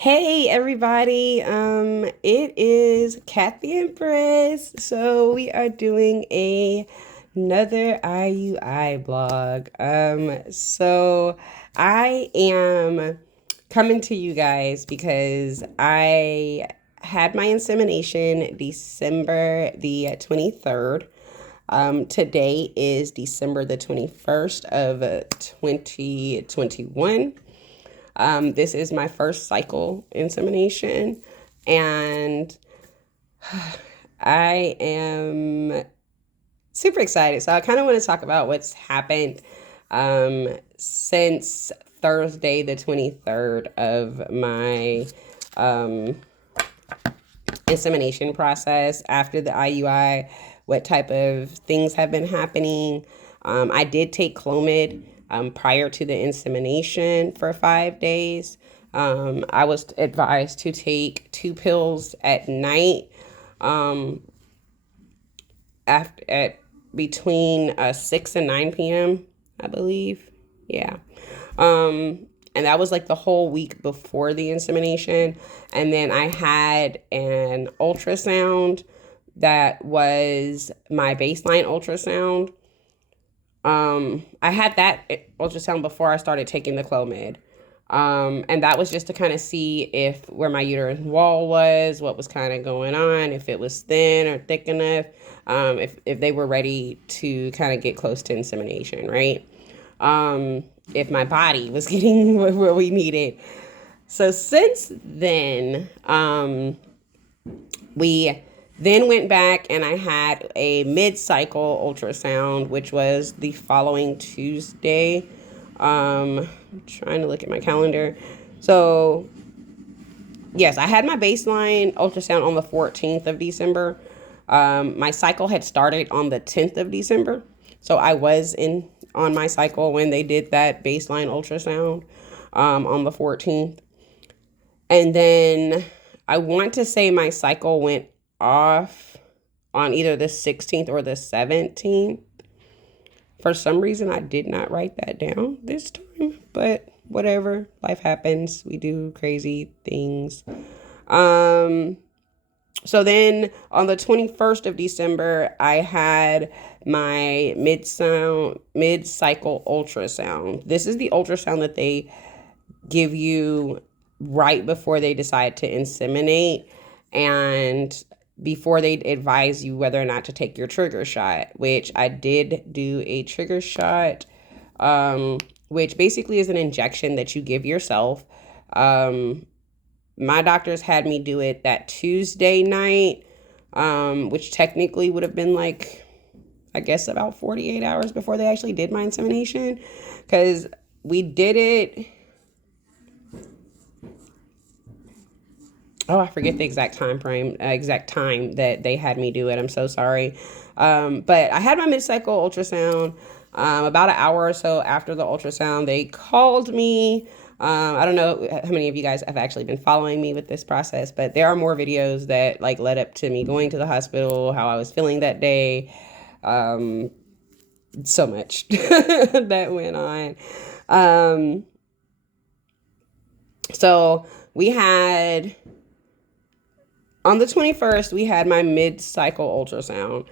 Hey everybody, it is Kat the Empress. So we are doing another IUI blog. So I am coming to you guys because I had my insemination December the 23rd. Today is December the 21st of 2021. This is my first cycle insemination, and I am super excited. So I kind of want to talk about what's happened since Thursday, the 23rd of my um, insemination process after the IUI, what type of things have been happening. I did take Clomid prior to the insemination for 5 days. I was advised to take 2 pills at night after at between 6 and 9 p.m., I believe. Yeah. And that was like the whole week before the insemination. And then I had an ultrasound that was my baseline ultrasound. I had that ultrasound before I started taking the Clomid. And that was just to kind of see if where my uterine wall was, what was kind of going on, if it was thin or thick enough, if they were ready to kind of get close to insemination, right? If my body was getting where we needed. So since then, we then went back and I had a mid-cycle ultrasound, which was the following Tuesday. I'm trying to look at my calendar. So, yes, I had my baseline ultrasound on the 14th of December. My cycle had started on the 10th of December. So I was in on my cycle when they did that baseline ultrasound on the 14th. And then I want to say my cycle went off on either the 16th or the 17th. For some reason, I did not write that down this time, but whatever. Life happens. We do crazy things. So then on the 21st of December, I had my mid-cycle ultrasound. This is the ultrasound that they give you right before they decide to inseminate and before they advise you whether or not to take your trigger shot, which I did do a trigger shot, which basically is an injection that you give yourself. My doctors had me do it that Tuesday night, which technically would have been like, I guess, about 48 hours before they actually did my insemination, because we did it. Oh, I forget the exact exact time that they had me do it. I'm so sorry. But I had my mid-cycle ultrasound. About an hour or so after the ultrasound, they called me. I don't know how many of you guys have actually been following me with this process, but there are more videos that like led up to me going to the hospital, how I was feeling that day. So much that went on. So we had on the 21st, we had my mid-cycle ultrasound.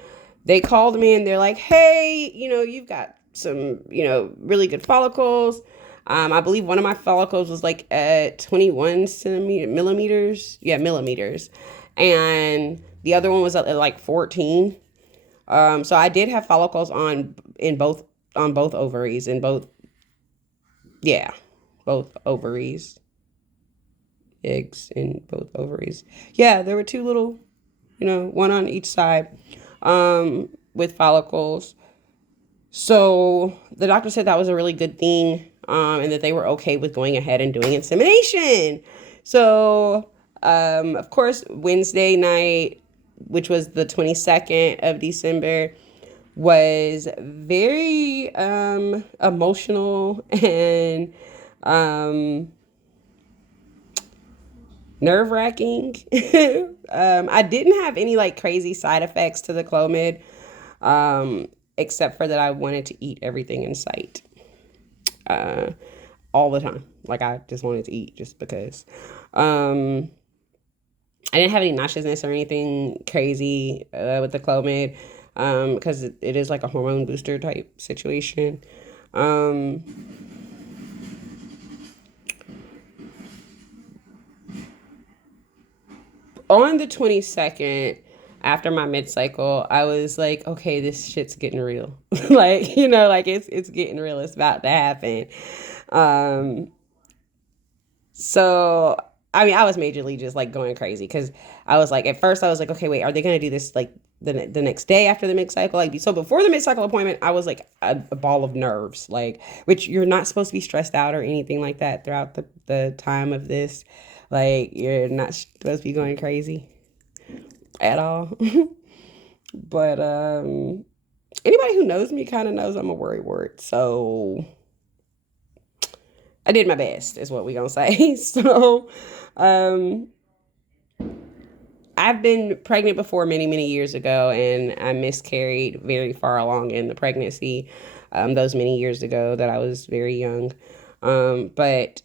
They called me and they're like, hey, you've got some, really good follicles. I believe one of my follicles was like at 21 millimeters. Yeah, millimeters. And the other one was at like 14. So I did have follicles on both ovaries and yeah, both ovaries, eggs in both ovaries. Yeah, there were two little, one on each side, with follicles. So the doctor said that was a really good thing, and that they were okay with going ahead and doing insemination. So, of course, Wednesday night, which was the 22nd of December, was very emotional and nerve wracking. I didn't have any like crazy side effects to the Clomid, except for that I wanted to eat everything in sight. all the time. Like, I just wanted to eat just because. I didn't have any nauseousness or anything crazy with the Clomid, because it is like a hormone booster type situation. Um, on the 22nd, after my mid cycle, I was like, okay, this shit's getting real. Like, like it's getting real. It's about to happen. Um, so I mean, I was majorly just like going crazy because I was like, at first I was like, okay, wait, are they gonna do this like the next day after the mid cycle? Like, so before the mid cycle appointment, I was like a ball of nerves, like, which you're not supposed to be stressed out or anything like that throughout the time of this. Like, you're not supposed to be going crazy at all. But anybody who knows me kind of knows I'm a worrywart. So I did my best, is what we gonna say. So um, I've been pregnant before many, many years ago, and I miscarried very far along in the pregnancy, those many years ago that I was very young. But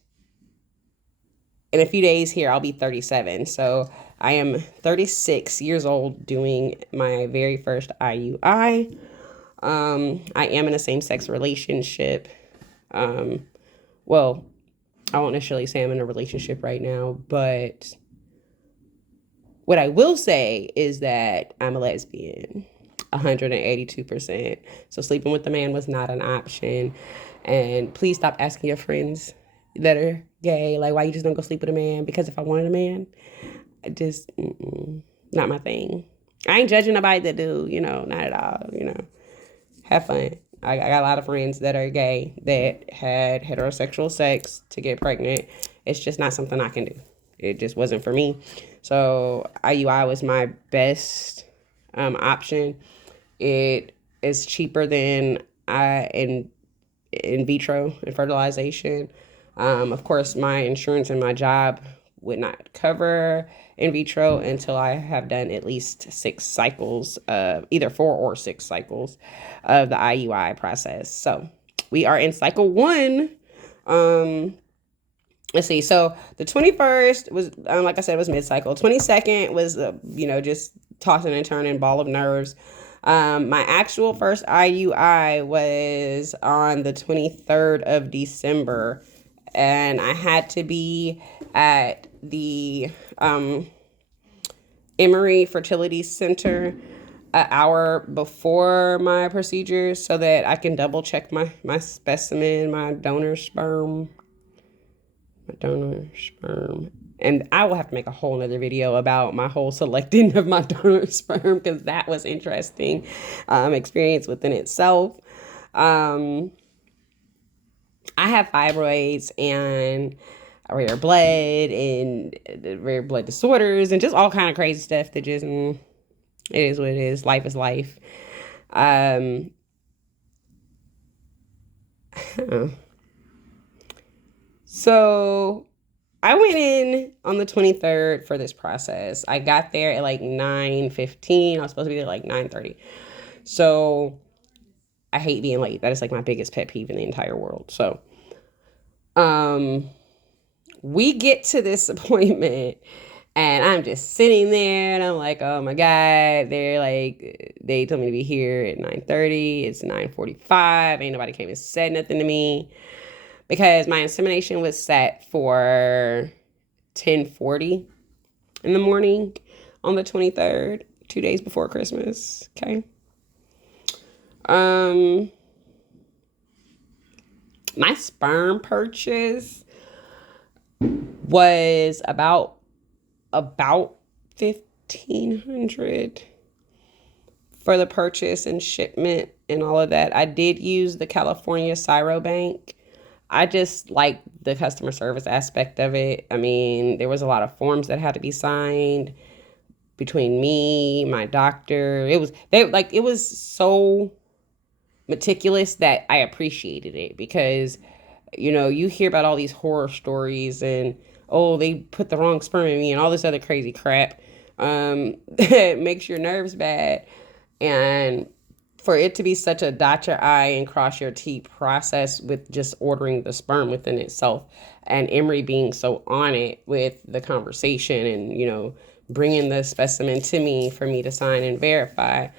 in a few days here, I'll be 37. So I am 36 years old doing my very first IUI. I am in a same-sex relationship. Well, I won't necessarily say I'm in a relationship right now, but what I will say is that I'm a lesbian, 182%. So sleeping with the man was not an option. And please stop asking your friends that are gay, like, why you just don't go sleep with a man? Because if I wanted a man, I just, not my thing. I ain't judging nobody that do, not at all, have fun. I got a lot of friends that are gay that had heterosexual sex to get pregnant. It's just not something I can do. It just wasn't for me. So IUI was my best option. It is cheaper than in vitro and fertilization. Of course, my insurance and my job would not cover in vitro until I have done at least 6 cycles, either 4 or 6 cycles of the IUI process. So we are in cycle 1. Let's see. So the 21st was, like I said, was mid-cycle. 22nd was, just tossing and turning, ball of nerves. My actual first IUI was on the 23rd of December, and I had to be at the Emory Fertility Center an hour before my procedure so that I can double check my specimen, my donor sperm. And I will have to make a whole nother video about my whole selecting of my donor sperm, because that was interesting experience within itself. I have fibroids and rare blood and rare blood disorders and just all kind of crazy stuff that just, it is what it is. Life is life. So I went in on the 23rd for this process. I got there at like 9:15. I was supposed to be there like 9:30. So I hate being late. That is like my biggest pet peeve in the entire world. So we get to this appointment and I'm just sitting there and I'm like, oh my God, they told me to be here at 9:30. It's 9:45. Ain't nobody came and said nothing to me, because my insemination was set for 10:40 in the morning on the 23rd, 2 days before Christmas. Okay. My sperm purchase was about $1,500 for the purchase and shipment and all of that. I did use the California Cyro Bank. I just like the customer service aspect of it. I mean, there was a lot of forms that had to be signed between me, my doctor. It was so meticulous that I appreciated it, because you hear about all these horror stories and, oh, they put the wrong sperm in me and all this other crazy crap that makes your nerves bad. And for it to be such a dot your I and cross your T process with just ordering the sperm within itself, and Emery being so on it with the conversation and, bringing the specimen to me for me to sign and verify.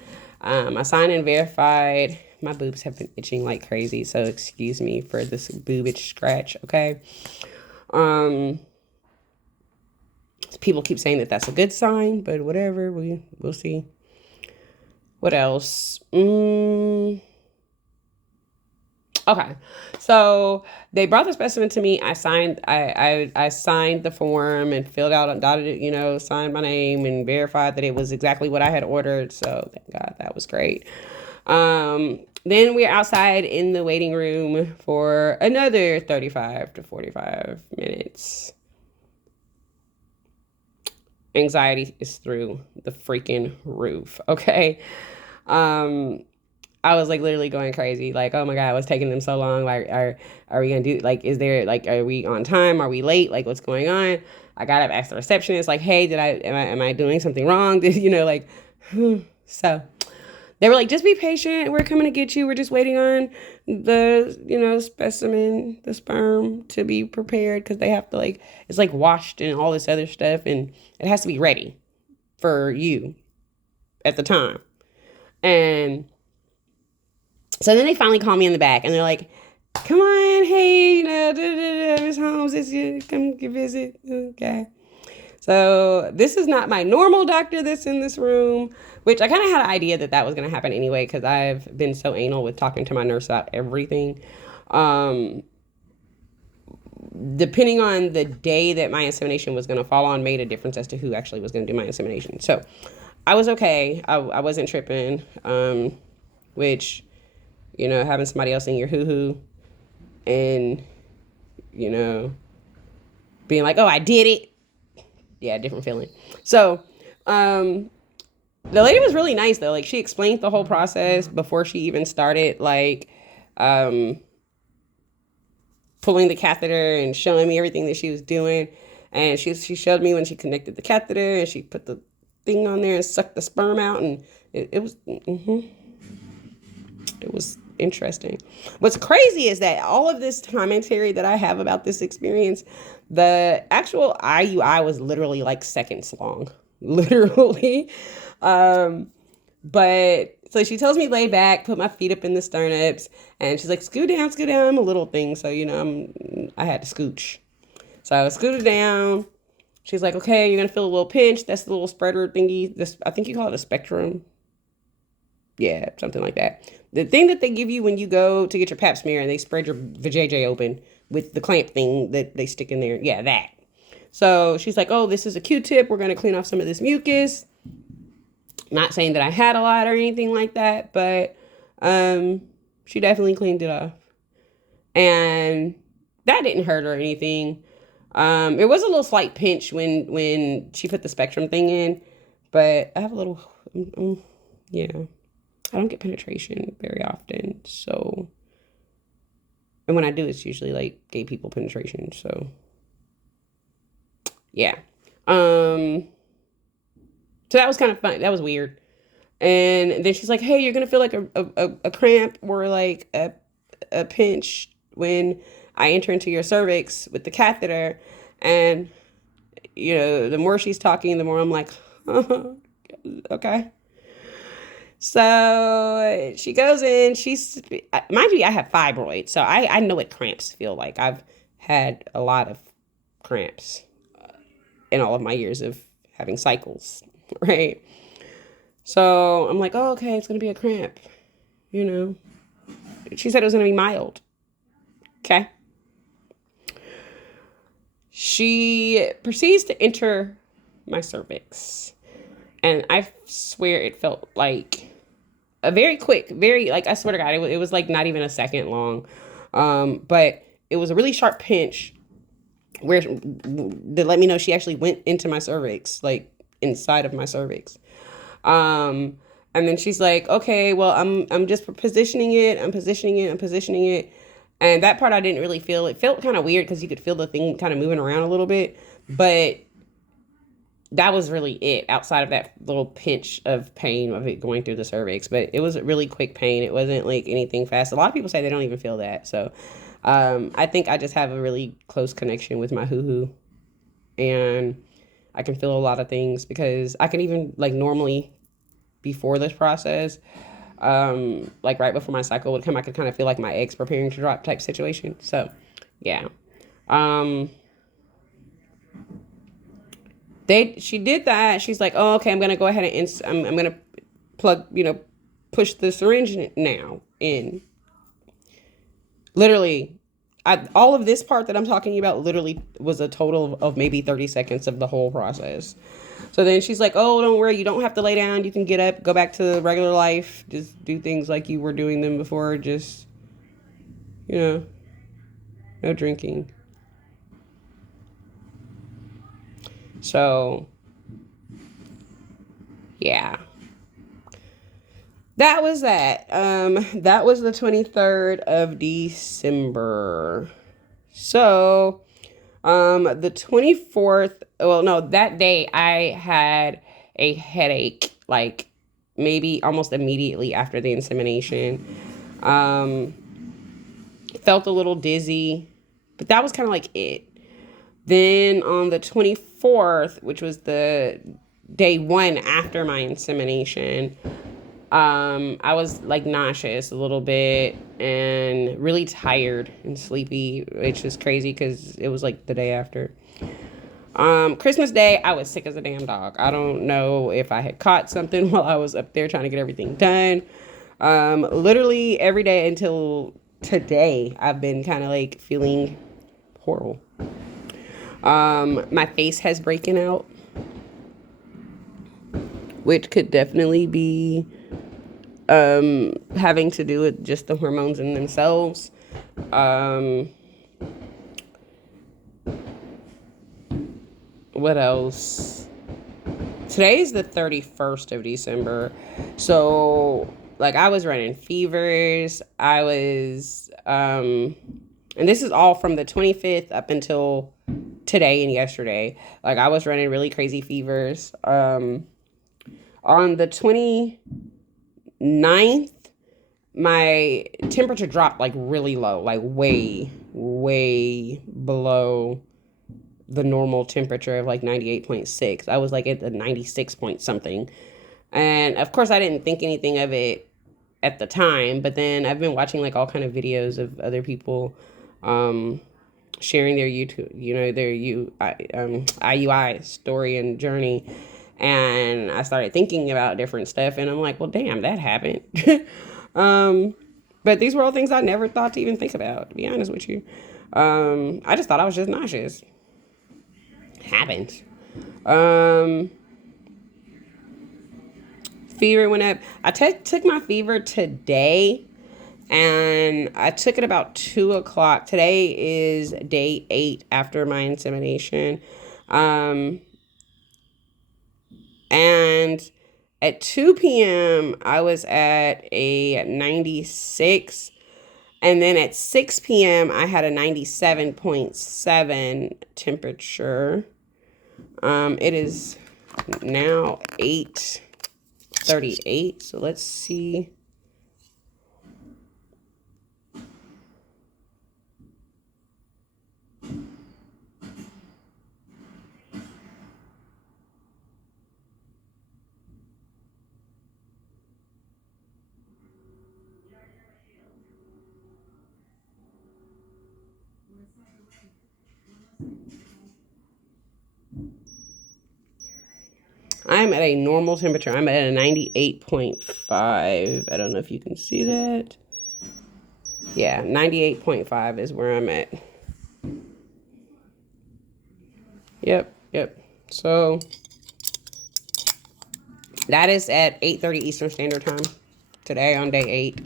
I signed and verified. My boobs have been itching like crazy, so excuse me for this boobage scratch, okay? People keep saying that that's a good sign, but whatever, we'll see. What else? Okay. So they brought the specimen to me. I signed I signed the form and filled out and dotted it, signed my name and verified that it was exactly what I had ordered. So thank God, that was great. Then we're outside in the waiting room for another 35 to 45 minutes. Anxiety is through the freaking roof. Okay. I was like literally going crazy. Like, oh my God, what's taking them so long? Like, are we gonna do, like, is there, like, are we on time? Are we late? Like, what's going on? I got up, asked the receptionist, like, hey, am I doing something wrong? So they were like, just be patient. We're coming to get you. We're just waiting on the, specimen, the sperm to be prepared, because they have to, like, it's like washed and all this other stuff, and it has to be ready for you at the time. And so then they finally call me in the back, and they're like, come on, hey, Miss Holmes, it's you, come visit. Okay. So this is not my normal doctor that's in this room, which I kind of had an idea that was going to happen anyway, because I've been so anal with talking to my nurse about everything. Depending on the day that my insemination was going to fall on made a difference as to who actually was going to do my insemination. So I was okay. I wasn't tripping, which, having somebody else in your hoo-hoo and, being like, oh, I did it. Yeah, different feeling. So, the lady was really nice though. Like, she explained the whole process before she even started, like, pulling the catheter and showing me everything that she was doing. And she showed me when she connected the catheter and she put the thing on there and sucked the sperm out, and it was interesting. What's crazy is that all of this commentary that I have about this experience, the actual IUI was literally like seconds long, literally. But so she tells me lay back, put my feet up in the stirrups, and she's like, scoot down. I'm a little thing, so I had to scooch. So I scooted down. She's like, okay, you're gonna feel a little pinch. That's the little spreader thingy. I think you call it a spectrum. Yeah, something like that. The thing that they give you when you go to get your pap smear and they spread your vajayjay open with the clamp thing that they stick in there. Yeah, that. So she's like, oh, this is a Q-tip. We're going to clean off some of this mucus. Not saying that I had a lot or anything like that, but she definitely cleaned it off. And that didn't hurt or anything. It was a little slight pinch when she put the spectrum thing in, but I have a little, yeah. I don't get penetration very often, so, and when I do, it's usually like gay people penetration, so, yeah. So that was kind of fun. That was weird. And then she's like, hey, you're gonna feel like a cramp or like a pinch when I enter into your cervix with the catheter. And, the more she's talking, the more I'm like, okay. So she goes in, mind you, I have fibroids, so I know what cramps feel like. I've had a lot of cramps in all of my years of having cycles, right? So I'm like, oh, okay, it's going to be a cramp, She said it was going to be mild. Okay. She proceeds to enter my cervix, and I swear it felt like a very quick, I swear to God, it was like not even a second long. But it was a really sharp pinch where to let me know she actually went into my cervix, like inside of my cervix. And then she's like, okay, well, I'm just positioning it. I'm positioning it. And that part I didn't really feel. It felt kind of weird because you could feel the thing kind of moving around a little bit, but that was really it outside of that little pinch of pain of it going through the cervix. But it was a really quick pain. It wasn't like anything fast. A lot of people say they don't even feel that. So I think I just have a really close connection with my hoo-hoo. And I can feel a lot of things because I can even like normally before this process, like right before my cycle would come, I could kind of feel like my eggs preparing to drop type situation. So yeah. Um, she did that. She's like, oh, okay, I'm gonna go ahead and I'm gonna plug, push the syringe now in. Literally, all of this part that I'm talking about literally was a total of maybe 30 seconds of the whole process. So then she's like, oh, don't worry, you don't have to lay down. You can get up, go back to regular life, just do things like you were doing them before. Just, no drinking. So yeah, that was that. That was the 23rd of December. So, the 24th, well, no, that day I had a headache, like maybe almost immediately after the insemination. Um, Felt a little dizzy, but that was kind of like it. Then on the 24th, which was the day one after my insemination, I was like nauseous a little bit and really tired and sleepy, which is crazy because it was like the day after. Christmas Day, I was sick as a damn dog. I don't know if I had caught something while I was up there trying to get everything done. Literally every day until today, I've been kind of like feeling horrible. My face has broken out, which could definitely be having to do with just the hormones in themselves. What else? Today's the 31st of December. So, like, I was running fevers. I was, and this is all from the 25th up until today and yesterday. Like, I was running really crazy fevers. On the 29th, my temperature dropped like really low, like way, way below the normal temperature of like 98.6. I was like at the 96 point something. And of course I didn't think anything of it at the time, but then I've been watching like all kind of videos of other people sharing their IUI story and journey. And I started thinking about different stuff and I'm like, well, damn, that happened. But these were all things I never thought to even think about, to be honest with you. I just thought I was just nauseous. Happened. Fever went up. I took my fever today and I took it about 2:00. Today is day 8 after my insemination. And at 2 p.m., I was at a 96. And then at 6 p.m., I had a 97.7 temperature. It is now 8:38. So let's see. I'm at a normal temperature. I'm at a 98.5. I don't know if you can see that. Yeah, 98.5 is where I'm at. Yep. So that is at 8:30 Eastern Standard Time today on day 8.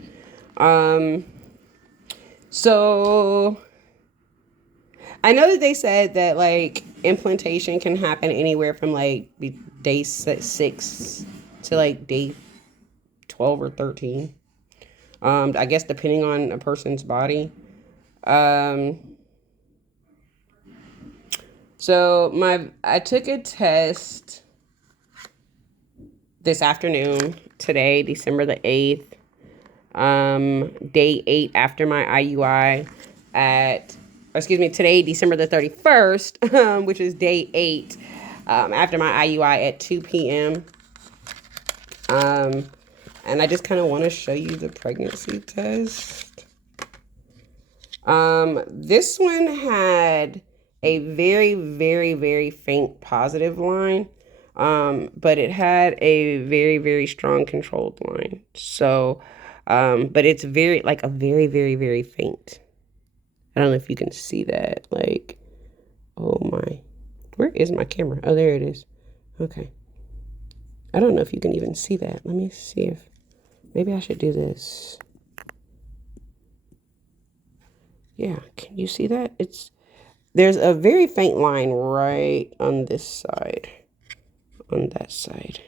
So I know that they said that like implantation can happen anywhere from like day 6 to like day 12 or 13. I guess depending on a person's body. So I took a test this afternoon, today, December the 8th, day 8 after my IUI today, December the 31st, which is day 8 after my IUI at 2 p.m. And I just kind of want to show you the pregnancy test. This one had a very, very, very faint positive line. But it had a very, very strong controlled line. So, but it's very, like a very, very, very faint. I don't know if you can see that. Like, oh my, where is my camera? Oh, there it is. Okay. I don't know if you can even see that. Let me see if, maybe I should do this. Yeah, can you see that? There's a very faint line right on this side, on that side.